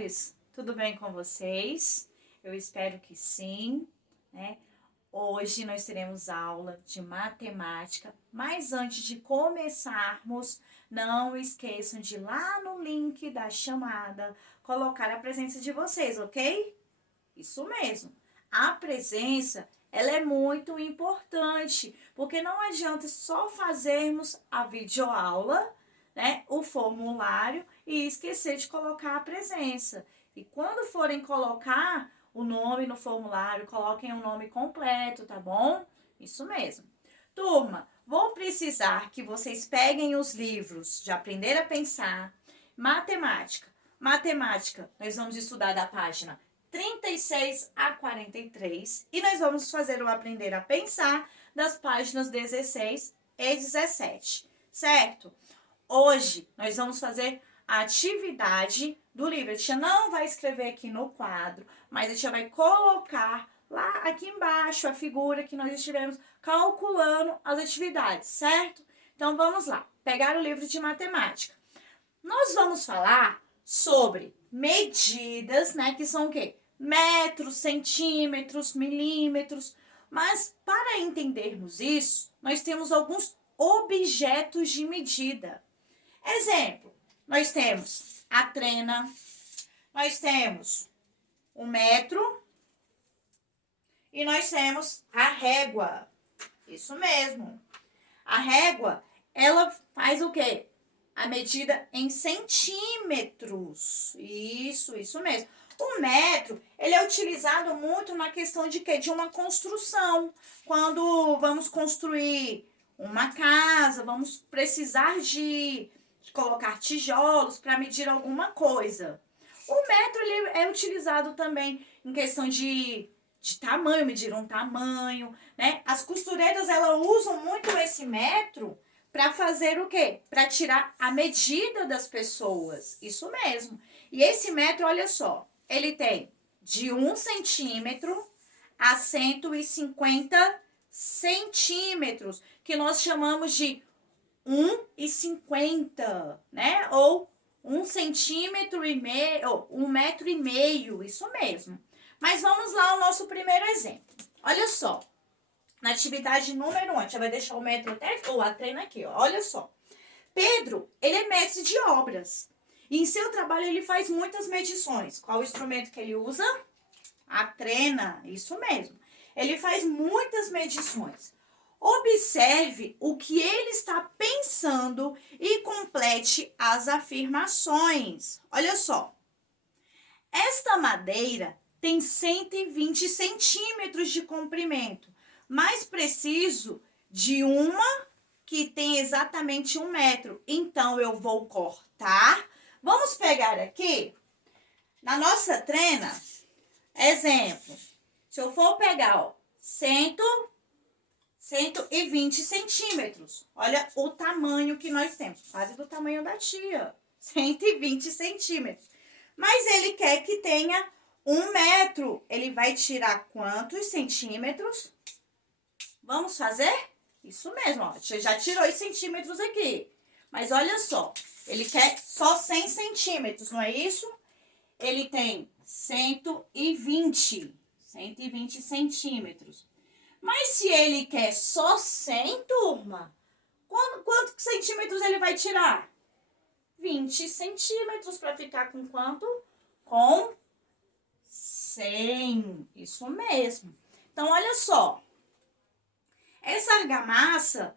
amores? Tudo bem com vocês? Eu espero que sim, né? Hoje nós teremos aula de matemática, mas antes de começarmos, não esqueçam de ir lá no link da chamada colocar a presença de vocês, ok? Isso mesmo. A presença, ela é muito importante, porque não adianta só fazermos a videoaula, né, o formulário e esquecer de colocar a presença. E quando forem colocar o nome no formulário, coloquem o nome completo, tá bom? Isso mesmo. Turma, vou precisar que vocês peguem os livros de Aprender a Pensar, Matemática. Matemática, nós vamos estudar da página 36 a 43 e nós vamos fazer o Aprender a Pensar das páginas 16 e 17, certo? Hoje nós vamos fazer a atividade do livro. A tia não vai escrever aqui no quadro, mas a tia vai colocar lá aqui embaixo a figura que nós estivemos calculando as atividades, certo? Então vamos lá, pegar o livro de matemática. Nós vamos falar sobre medidas, né, que são o quê? Metros, centímetros, milímetros. Mas para entendermos isso, nós temos alguns objetos de medida. Exemplo, nós temos a trena, nós temos o metro e nós temos a régua. Isso mesmo. A régua, ela faz o quê? A medida em centímetros. Isso mesmo. O metro, ele é utilizado muito na questão de quê? De uma construção. Quando vamos construir uma casa, vamos precisar de colocar tijolos para medir alguma coisa. O metro, ele é utilizado também em questão de tamanho, medir um tamanho, né? As costureiras, elas usam muito esse metro para fazer o quê? Para tirar a medida das pessoas. Isso mesmo. E esse metro, olha só, ele tem de 1 centímetro a 150 centímetros, que nós chamamos de 1,50, né? Ou 1,5 centímetro, ou 1,5 metro, isso mesmo. Mas vamos lá ao nosso primeiro exemplo. Olha só. Na atividade número 1, a gente vai deixar o metro até, ou a trena aqui, ó. Olha só. Pedro, ele é mestre de obras. E em seu trabalho ele faz muitas medições. Qual o instrumento que ele usa? A trena, isso mesmo. Ele faz muitas medições. Observe o que ele está pensando e complete as afirmações. Olha só. Esta madeira tem 120 centímetros de comprimento. Mais preciso de uma que tem exatamente 1 metro. Então, eu vou cortar. Vamos pegar aqui, na nossa trena, exemplo. Se eu for pegar, ó, 120 centímetros. Olha o tamanho que nós temos. Quase do tamanho da tia. 120 centímetros. Mas ele quer que tenha 1 metro. Ele vai tirar quantos centímetros? Vamos fazer? Isso mesmo, ó. Já tirou os centímetros aqui. Mas olha só, ele quer só 100 centímetros, não é isso? Ele tem 120 centímetros. Mas se ele quer só 100, turma, quantos centímetros ele vai tirar? 20 centímetros para ficar com quanto? Com 100. Isso mesmo. Então, olha só. Essa argamassa,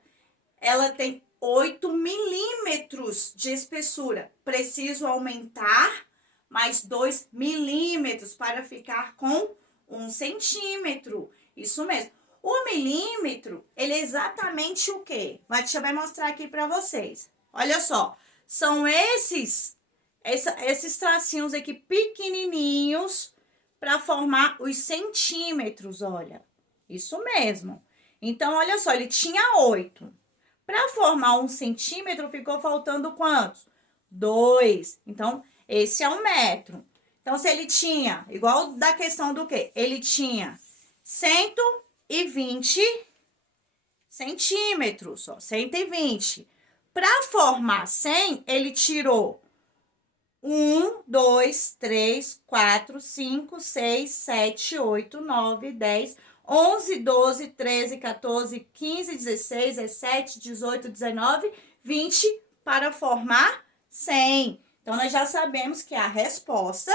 ela tem 8 milímetros de espessura. Preciso aumentar mais 2 milímetros para ficar com 1 centímetro. Isso mesmo. O milímetro, ele é exatamente o quê? A tia vai mostrar aqui para vocês. Olha só, são esses tracinhos aqui pequenininhos para formar os centímetros, olha. Isso mesmo. Então, olha só, ele tinha 8. Para formar 1 centímetro, ficou faltando quantos? 2. Então, esse é 1 metro. Então, se ele tinha, igual da questão do quê? Ele tinha 120 centímetros, ó, 120. Para formar 100, ele tirou 1, 2, 3, 4, 5, 6, 7, 8, 9, 10, 11, 12, 13, 14, 15, 16, 17, 18, 19, 20 para formar 100. Então, nós já sabemos que a resposta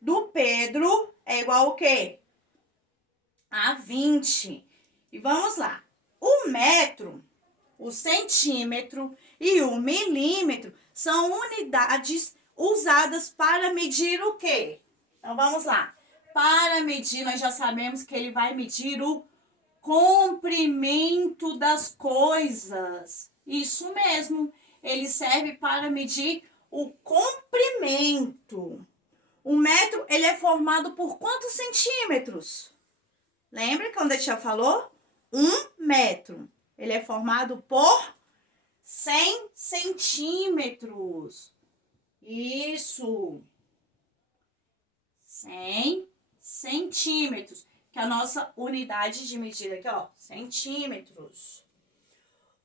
do Pedro é igual ao quê? A 20. E vamos lá. O metro, o centímetro e o milímetro são unidades usadas para medir o quê? Então, vamos lá. Para medir, nós já sabemos que ele vai medir o comprimento das coisas. Isso mesmo. Ele serve para medir o comprimento. O metro, ele é formado por quantos centímetros? Lembra quando a gente já falou? 1 metro. Ele é formado por 100 centímetros. Isso. 100 centímetros. Que é a nossa unidade de medida aqui, ó. Centímetros.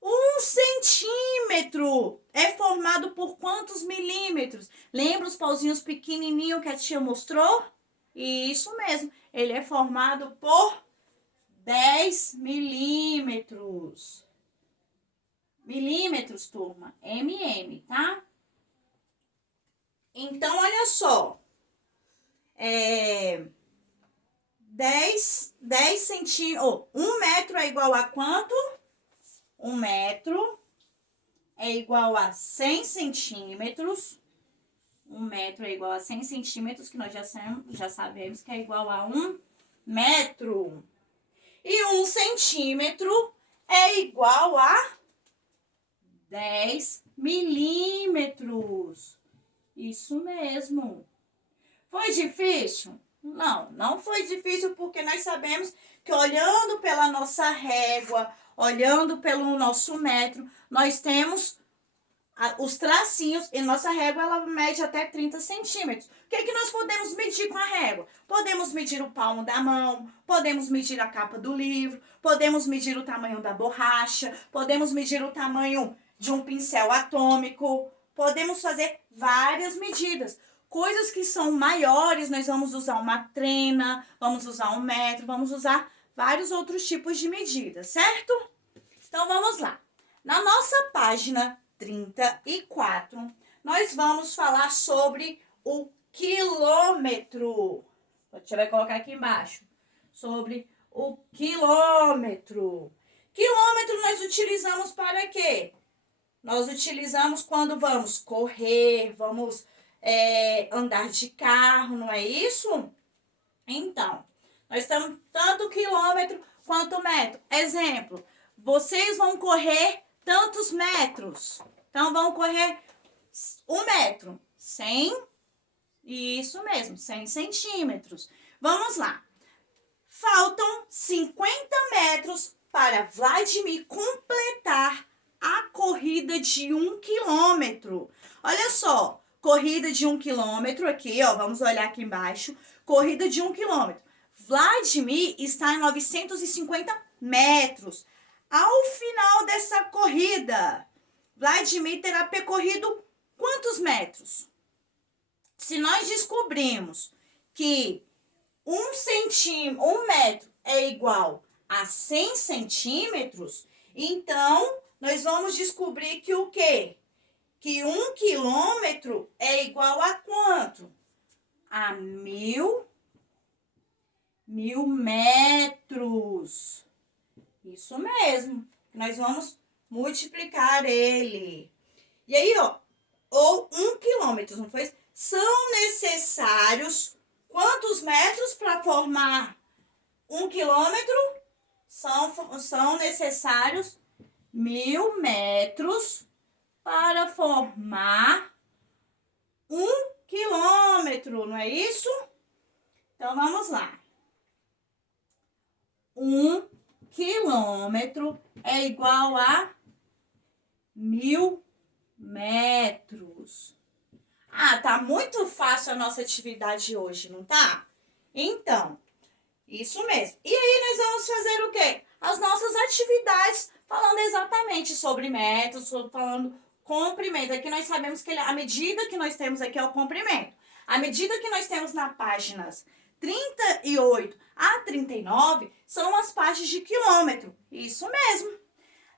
1 centímetro é formado por quantos milímetros? Lembra os pauzinhos pequenininhos que a tia mostrou? Isso mesmo. Ele é formado por 10 milímetros. Milímetros, turma. MM, tá? Então, olha só. 10 centímetros. 1 metro é igual a quanto? 1 metro é igual a 100 centímetros. 1 metro é igual a 100 centímetros, que nós já sabemos que é igual a 1 metro. E 1 centímetro é igual a 10 milímetros. Isso mesmo. Foi difícil? Não, não foi difícil, porque nós sabemos que olhando pela nossa régua, olhando pelo nosso metro, nós temos os tracinhos, e nossa régua ela mede até 30 centímetros. O que nós podemos medir com a régua? Podemos medir o palmo da mão, podemos medir a capa do livro, podemos medir o tamanho da borracha, podemos medir o tamanho de um pincel atômico, podemos fazer várias medidas. Coisas que são maiores, nós vamos usar uma trena, vamos usar um metro, vamos usar vários outros tipos de medidas, certo? Então, vamos lá. Na nossa página 34, nós vamos falar sobre o quilômetro. A gente vai colocar aqui embaixo. Sobre o quilômetro. Quilômetro nós utilizamos para quê? Nós utilizamos quando vamos correr, vamos andar de carro, não é isso? Então, nós temos tanto quilômetro quanto metro. Exemplo, vocês vão correr tantos metros. Então, vão correr 1 metro. 100, isso mesmo, 100 centímetros. Vamos lá. Faltam 50 metros para Vladimir completar a corrida de 1 quilômetro. Olha só, corrida de 1 quilômetro aqui, ó, vamos olhar aqui embaixo. Corrida de 1 quilômetro. Vladimir está em 950 metros. Ao final dessa corrida, Vladimir terá percorrido quantos metros? Se nós descobrimos que 1 metro é igual a 100 centímetros, então nós vamos descobrir que o quê? Que 1 quilômetro é igual a quanto? A 1000 metros. Isso mesmo. Nós vamos multiplicar ele. E aí, ó, ou 1 quilômetro, não foi? São necessários quantos metros para formar 1 quilômetro? São necessários 1000 metros para formar 1 quilômetro, não é isso? Então, vamos lá. 1 quilômetro é igual a 1000 metros. Ah, tá muito fácil a nossa atividade hoje, não tá? Então, isso mesmo. E aí nós vamos fazer o quê? As nossas atividades falando exatamente sobre metros, falando comprimento. Aqui nós sabemos que a medida que nós temos aqui é o comprimento. A medida que nós temos nas páginas 38 a 39 são as partes de quilômetro. Isso mesmo.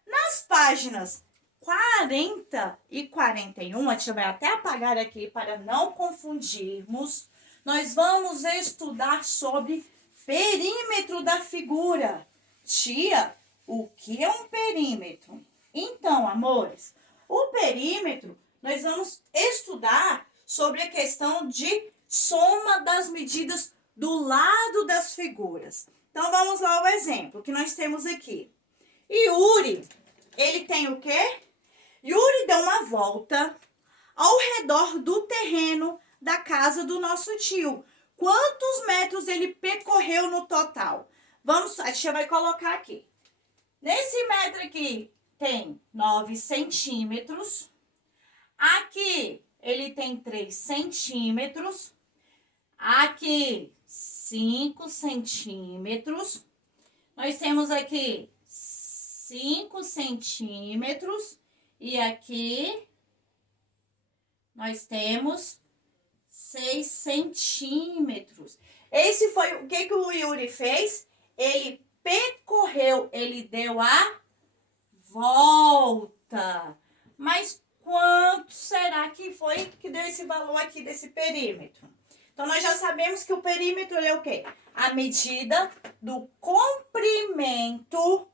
Nas páginas 40 e 41, a gente vai até apagar aqui para não confundirmos, nós vamos estudar sobre perímetro da figura. Tia, o que é um perímetro? Então, amores, o perímetro, nós vamos estudar sobre a questão de soma das medidas do lado das figuras. Então, vamos lá ao exemplo que nós temos aqui. Yuri, ele tem o quê? Yuri deu uma volta ao redor do terreno da casa do nosso tio. Quantos metros ele percorreu no total? A tia vai colocar aqui. Nesse metro aqui tem 9 centímetros. Aqui ele tem 3 centímetros. Aqui 5 centímetros. Nós temos aqui 5 centímetros. E aqui nós temos 6 centímetros. Esse foi o que o Yuri fez? Ele percorreu, ele deu a volta. Mas quanto será que foi que deu esse valor aqui desse perímetro? Então, nós já sabemos que o perímetro é o quê? A medida do comprimento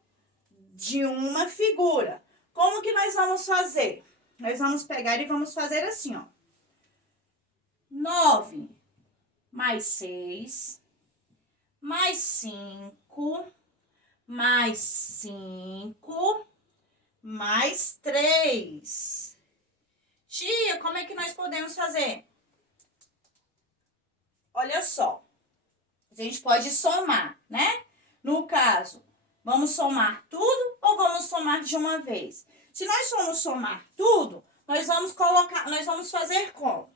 de uma figura. Como que nós vamos fazer? Nós vamos pegar e vamos fazer assim, ó. 9 mais 6, mais 5, mais 5, mais 3. Tia, como é que nós podemos fazer? Olha só. A gente pode somar, né? No caso, vamos somar tudo ou vamos somar de uma vez? Se nós formos somar tudo, nós vamos fazer como?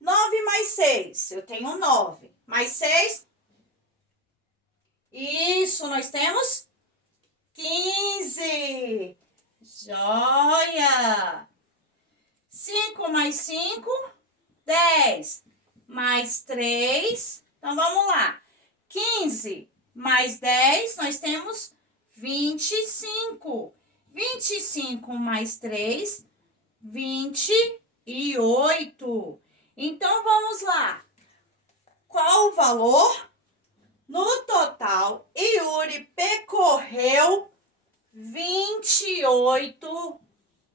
9 mais 6, eu tenho 9. Mais 6, isso, nós temos 15. Joia! 5 mais 5, 10. Mais 3, então vamos lá. 15 mais 10, nós temos 25. 25 mais 3, 28. Então, vamos lá. Qual o valor? No total, Yuri percorreu 28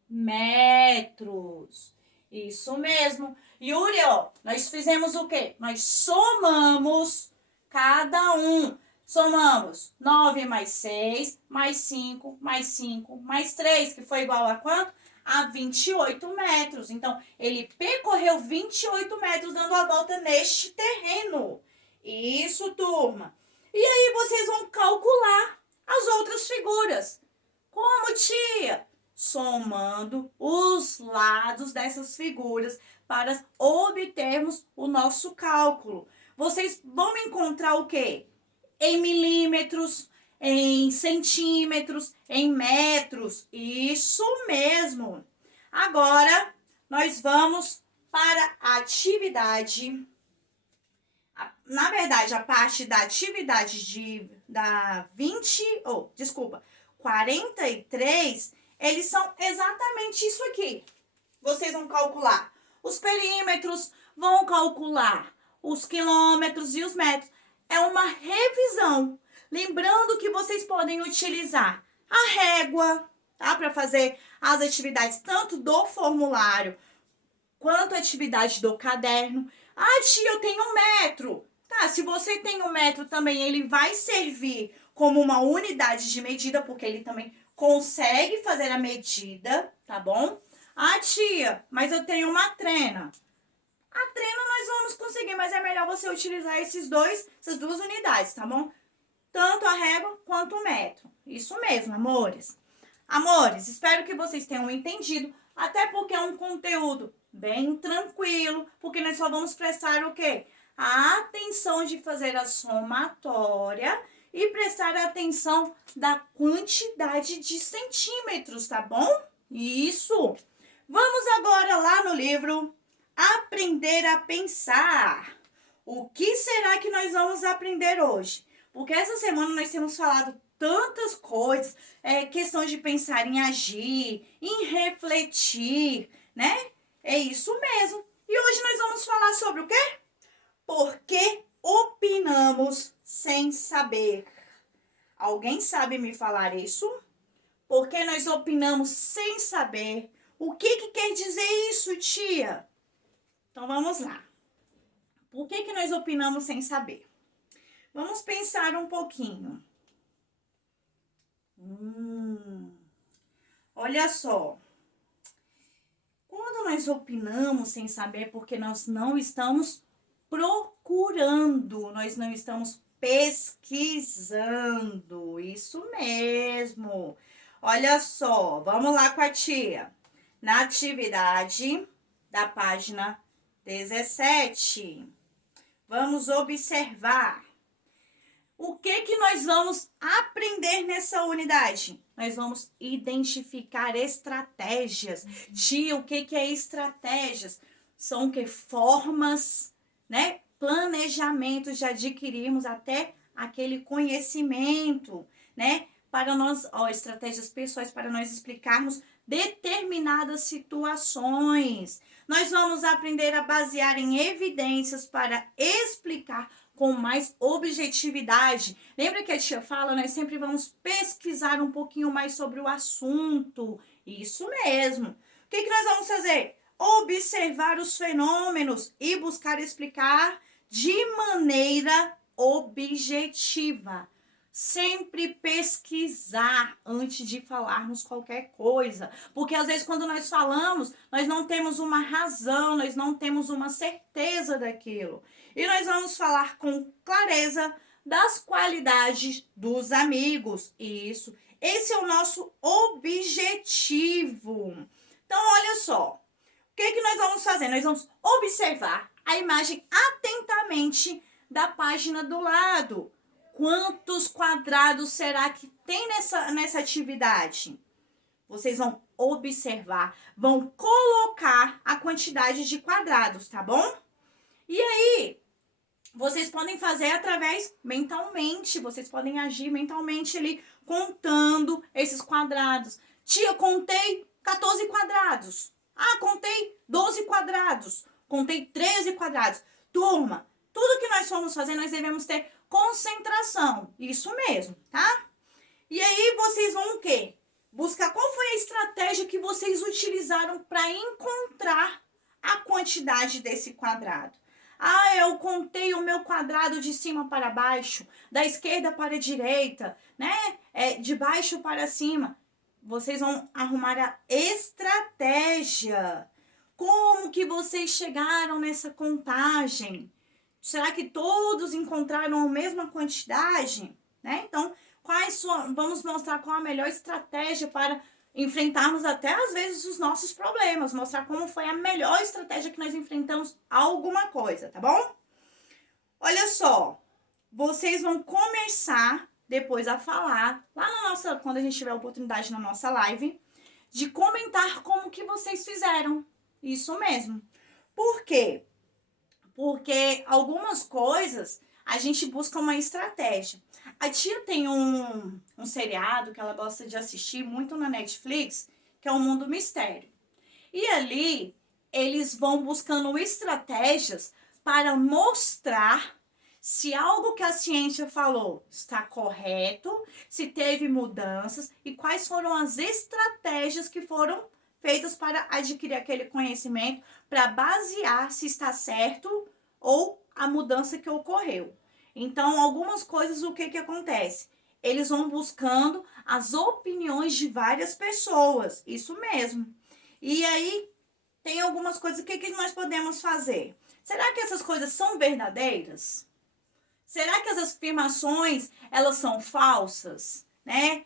metros. Isso mesmo. Yuri, ó, nós fizemos o quê? Nós somamos cada um. Somamos 9 mais 6, mais 5, mais 5, mais 3, que foi igual a quanto? A 28 metros. Então, ele percorreu 28 metros dando a volta neste terreno. Isso, turma. E aí, vocês vão calcular as outras figuras. Como, tia? Somando os lados dessas figuras para obtermos o nosso cálculo. Vocês vão encontrar o quê? Em milímetros, em centímetros, em metros. Isso mesmo. Agora, nós vamos para a atividade. Na verdade, a parte da atividade da 43, eles são exatamente isso aqui. Vocês vão calcular os perímetros, vão calcular os quilômetros e os metros. É uma revisão. Lembrando que vocês podem utilizar a régua, tá? Para fazer as atividades tanto do formulário quanto a atividade do caderno. Ah, tia, eu tenho 1 metro. Tá, se você tem 1 metro também, ele vai servir como uma unidade de medida, porque ele também consegue fazer a medida, tá bom? Ah, tia, mas eu tenho uma trena. A trena nós vamos conseguir, mas é melhor você utilizar essas duas unidades, tá bom? Tanto a régua quanto o metro. Isso mesmo, amores. Amores, espero que vocês tenham entendido, até porque é um conteúdo bem tranquilo, porque nós só vamos prestar o quê? A atenção de fazer a somatória e prestar atenção da quantidade de centímetros, tá bom? Isso! Vamos agora lá no livro Aprender a Pensar. O que será que nós vamos aprender hoje? Porque essa semana nós temos falado tantas coisas, questões de pensar em agir, em refletir, né? É isso mesmo. E hoje nós vamos falar sobre o quê? Por que opinamos sem saber? Alguém sabe me falar isso? Por que nós opinamos sem saber? O que quer dizer isso, tia? Então vamos lá. Por que nós opinamos sem saber? Vamos pensar um pouquinho. Olha só. Quando nós opinamos sem saber, porque nós não estamos procurando, nós não estamos pesquisando. Isso mesmo. Olha só, vamos lá com a tia. Na atividade da página 17, vamos observar. O que nós vamos aprender nessa unidade? Nós vamos identificar estratégias. Tia, o que é estratégias? São o que? Formas, né? Planejamentos de adquirirmos até aquele conhecimento, né? Para nós, estratégias pessoais para nós explicarmos determinadas situações. Nós vamos aprender a basear em evidências para explicar com mais objetividade. Lembra que a tia fala, nós sempre vamos pesquisar um pouquinho mais sobre o assunto. Isso mesmo. O que nós vamos fazer? Observar os fenômenos e buscar explicar de maneira objetiva. Sempre pesquisar antes de falarmos qualquer coisa. Porque às vezes quando nós falamos, nós não temos uma razão, nós não temos uma certeza daquilo. E nós vamos falar com clareza das qualidades dos amigos. Isso. Esse é o nosso objetivo. Então, olha só. O que nós vamos fazer? Nós vamos observar a imagem atentamente da página do lado. Quantos quadrados será que tem nessa atividade? Vocês vão observar, vão colocar a quantidade de quadrados, tá bom? E aí, vocês podem fazer através mentalmente, vocês podem agir mentalmente ali, contando esses quadrados. Tia, contei 14 quadrados. Ah, contei 12 quadrados. Contei 13 quadrados. Turma, tudo que nós formos fazer, nós devemos ter concentração. Isso mesmo, tá? E aí, vocês vão o quê? Buscar qual foi a estratégia que vocês utilizaram para encontrar a quantidade desse quadrado. Ah, eu contei o meu quadrado de cima para baixo, da esquerda para a direita, né? De baixo para cima. Vocês vão arrumar a estratégia. Como que vocês chegaram nessa contagem? Será que todos encontraram a mesma quantidade? Né? Então, vamos mostrar qual a melhor estratégia para enfrentarmos até às vezes os nossos problemas, mostrar como foi a melhor estratégia que nós enfrentamos alguma coisa, tá bom? Olha só, vocês vão começar depois a falar, lá quando a gente tiver a oportunidade na nossa live, de comentar como que vocês fizeram. Isso mesmo. Por quê? Porque algumas coisas a gente busca uma estratégia. A tia tem um seriado que ela gosta de assistir muito na Netflix, que é o Mundo Mistério. E ali eles vão buscando estratégias para mostrar se algo que a ciência falou está correto, se teve mudanças e quais foram as estratégias que foram feitas para adquirir aquele conhecimento, para basear se está certo ou a mudança que ocorreu. Então, algumas coisas, o que acontece? Eles vão buscando as opiniões de várias pessoas, isso mesmo. E aí, tem algumas coisas, o que nós podemos fazer? Será que essas coisas são verdadeiras? Será que as afirmações, elas são falsas? Né?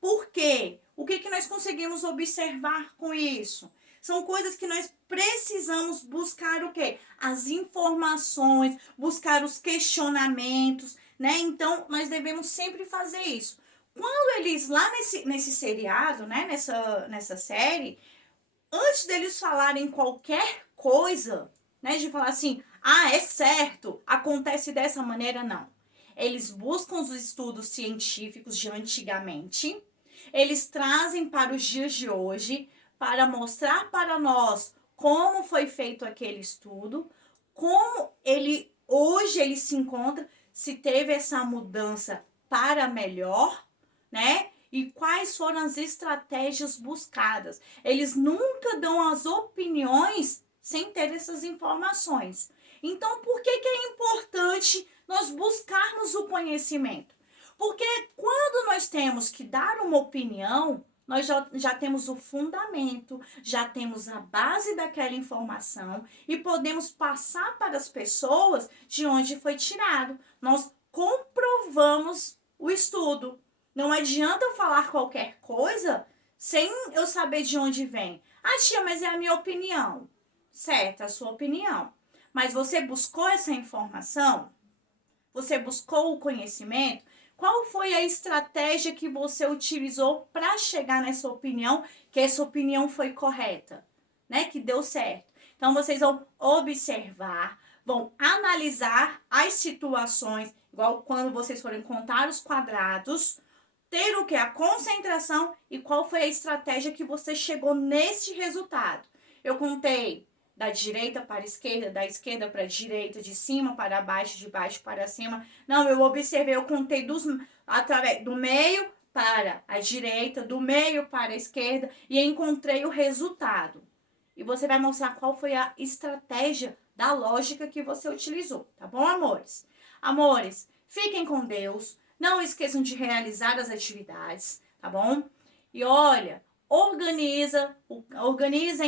Por quê? O que nós conseguimos observar com isso? São coisas que nós precisamos buscar o quê? As informações, buscar os questionamentos, né? Então, nós devemos sempre fazer isso. Quando eles, lá nesse seriado, né? Nessa série, antes deles falarem qualquer coisa, né, de falar assim, é certo, acontece dessa maneira, não. Eles buscam os estudos científicos de antigamente, eles trazem para os dias de hoje para mostrar para nós como foi feito aquele estudo, como hoje ele se encontra, se teve essa mudança para melhor, né? E quais foram as estratégias buscadas. Eles nunca dão as opiniões sem ter essas informações. Então, por que é importante nós buscarmos o conhecimento? Porque quando nós temos que dar uma opinião, nós já temos o fundamento, já temos a base daquela informação e podemos passar para as pessoas de onde foi tirado. Nós comprovamos o estudo. Não adianta eu falar qualquer coisa sem eu saber de onde vem. Tia, mas é a minha opinião. Certo, a sua opinião. Mas você buscou essa informação? Você buscou o conhecimento? Qual foi a estratégia que você utilizou para chegar nessa opinião, que essa opinião foi correta, né? Que deu certo. Então, vocês vão observar, vão analisar as situações, igual quando vocês forem contar os quadrados, ter o que? A concentração e qual foi a estratégia que você chegou nesse resultado. Eu contei da direita para a esquerda, da esquerda para a direita, de cima para baixo, de baixo para cima. Não, eu observei, eu contei através do meio para a direita, do meio para a esquerda e encontrei o resultado. E você vai mostrar qual foi a estratégia da lógica que você utilizou, tá bom, amores? Amores, fiquem com Deus. Não esqueçam de realizar as atividades, tá bom? E olha, organizem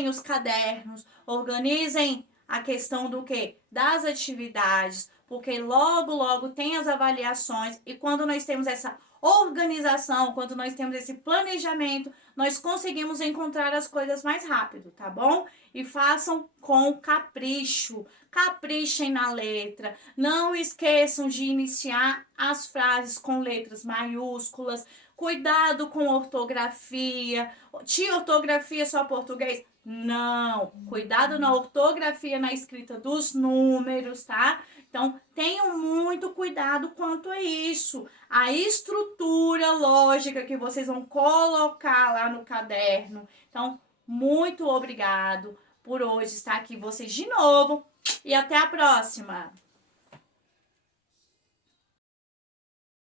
os cadernos, organizem a questão do quê? Das atividades, porque logo tem as avaliações e quando nós temos essa organização, quando nós temos esse planejamento, nós conseguimos encontrar as coisas mais rápido, tá bom? E façam com capricho, caprichem na letra, não esqueçam de iniciar as frases com letras maiúsculas, cuidado com ortografia. Tia, ortografia só português? Não, cuidado na ortografia, na escrita dos números, tá? Então, tenham muito cuidado quanto a isso. A estrutura lógica que vocês vão colocar lá no caderno. Então, muito obrigado por hoje estar aqui vocês de novo e até a próxima!